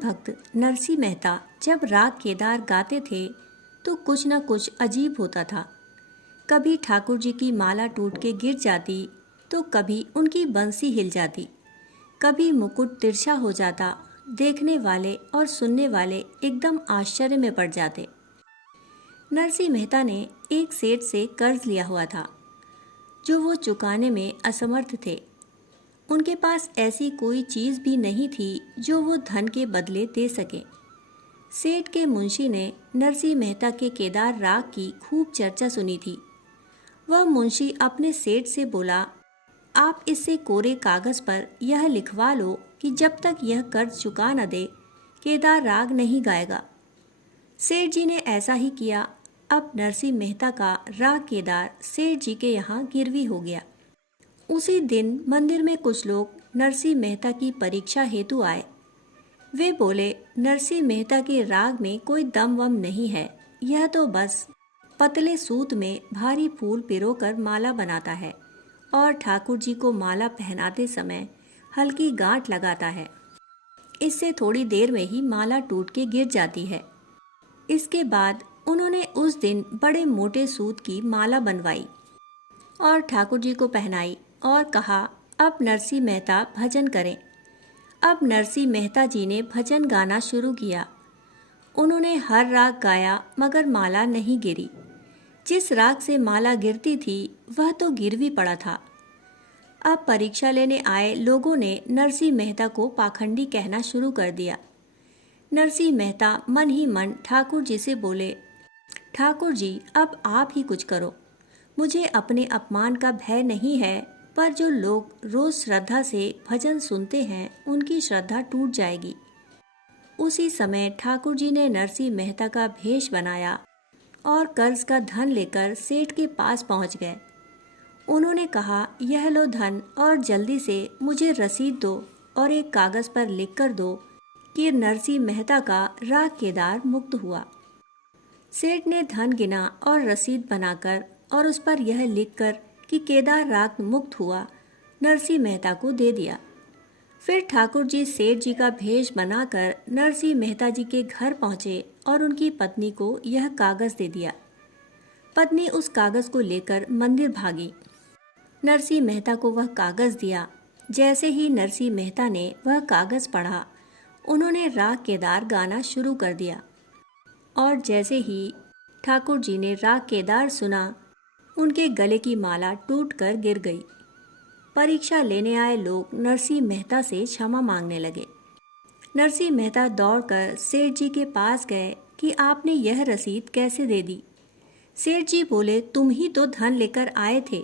भक्त नरसी मेहता जब राग केदार गाते थे तो कुछ न कुछ अजीब होता था। कभी ठाकुर जी की माला टूट के गिर जाती तो कभी उनकी बंसी हिल जाती, कभी मुकुट तिरछा हो जाता। देखने वाले और सुनने वाले एकदम आश्चर्य में पड़ जाते। नरसी मेहता ने एक सेठ से कर्ज लिया हुआ था जो वो चुकाने में असमर्थ थे। उनके पास ऐसी कोई चीज़ भी नहीं थी जो वो धन के बदले दे सके। सेठ के मुंशी ने नरसी मेहता के केदार राग की खूब चर्चा सुनी थी। वह मुंशी अपने सेठ से बोला, आप इससे कोरे कागज़ पर यह लिखवा लो कि जब तक यह कर्ज चुका न दे केदार राग नहीं गाएगा। सेठ जी ने ऐसा ही किया। अब नरसी मेहता का राग केदार सेठ जी के यहाँ गिरवी हो गया। उसी दिन मंदिर में कुछ लोग नरसी मेहता की परीक्षा हेतु आए। वे बोले, नरसी मेहता के राग में कोई दम वम नहीं है, यह तो बस पतले सूत में भारी फूल पिरोकर माला बनाता है और ठाकुर जी को माला पहनाते समय हल्की गांठ लगाता है। इससे थोड़ी देर में ही माला टूट के गिर जाती है। इसके बाद उन्होंने उस दिन बड़े मोटे सूत की माला बनवाई और ठाकुर जी को पहनाई और कहा, अब नरसी मेहता भजन करें। अब नरसी मेहता जी ने भजन गाना शुरू किया। उन्होंने हर राग गाया मगर माला नहीं गिरी। जिस राग से माला गिरती थी वह तो गिरवी पड़ा था। अब परीक्षा लेने आए लोगों ने नरसी मेहता को पाखंडी कहना शुरू कर दिया। नरसी मेहता मन ही मन ठाकुर जी से बोले, ठाकुर जी अब आप ही कुछ करो। मुझे अपने अपमान का भय नहीं है, पर जो लोग रोज श्रद्धा से भजन सुनते हैं उनकी श्रद्धा टूट जाएगी। उसी समय ठाकुर जी ने नरसी मेहता का भेष बनाया और कर्ज का धन लेकर सेठ के पास पहुंच गए। उन्होंने कहा, यह लो धन और जल्दी से मुझे रसीद दो और एक कागज पर लिख कर दो कि नरसी मेहता का राग केदार मुक्त हुआ। सेठ ने धन गिना और रसीद बनाकर और उस पर यह लिखकर कि केदार राग मुक्त हुआ नरसी मेहता को दे दिया। फिर ठाकुर जी सेठ जी का भेष बनाकर नरसी मेहता जी के घर पहुँचे और उनकी पत्नी को यह कागज़ दे दिया। पत्नी उस कागज़ को लेकर मंदिर भागी। नरसी मेहता को वह कागज़ दिया। जैसे ही नरसी मेहता ने वह कागज़ पढ़ा, उन्होंने राग केदार गाना शुरू कर दिया और जैसे ही ठाकुर जी ने राग केदार सुना, उनके गले की माला टूटकर गिर गई। परीक्षा लेने आए लोग नरसी मेहता से क्षमा मांगने लगे। नरसी मेहता दौड़कर सेठ जी के पास गए कि आपने यह रसीद कैसे दे दी। सेठ जी बोले, तुम ही तो धन लेकर आए थे।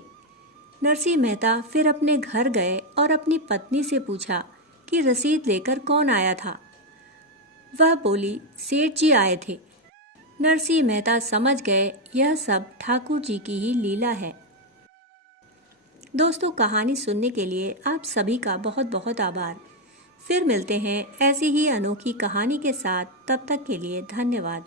नरसी मेहता फिर अपने घर गए और अपनी पत्नी से पूछा कि रसीद लेकर कौन आया था। वह बोली, सेठ जी आए थे। नरसी मेहता समझ गए यह सब ठाकुर जी की ही लीला है। दोस्तों, कहानी सुनने के लिए आप सभी का बहुत बहुत आभार। फिर मिलते हैं ऐसी ही अनोखी कहानी के साथ। तब तक के लिए धन्यवाद।